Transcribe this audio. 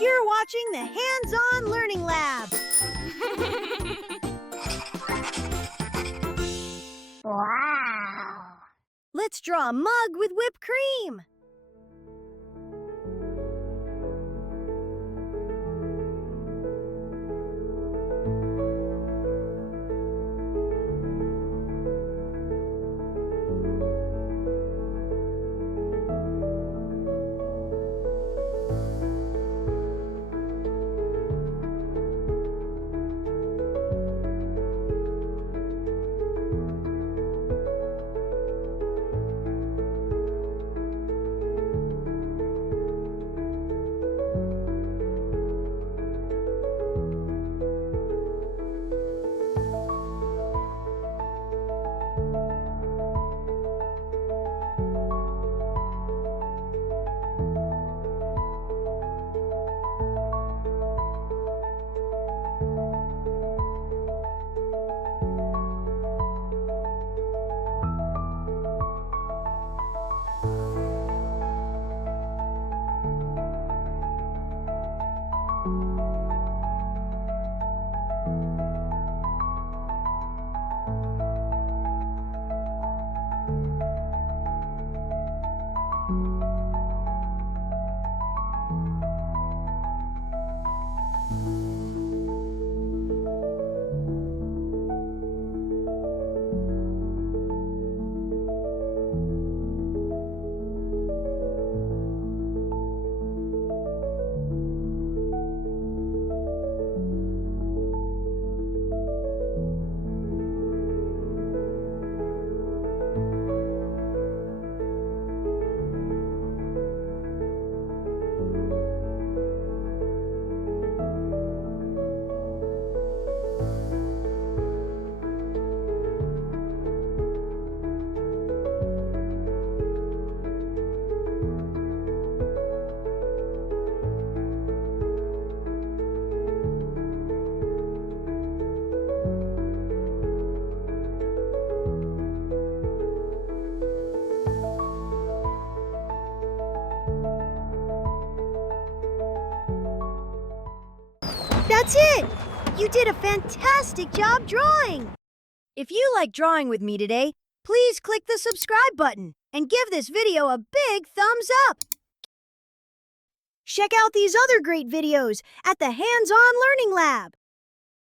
You're watching the Hands-On Learning Lab. Wow! Let's draw a mug with whipped cream. That's it! You did a fantastic job drawing! If you like drawing with me today, please click the subscribe button and give this video a big thumbs up! Check out these other great videos at the Hands-On Learning Lab!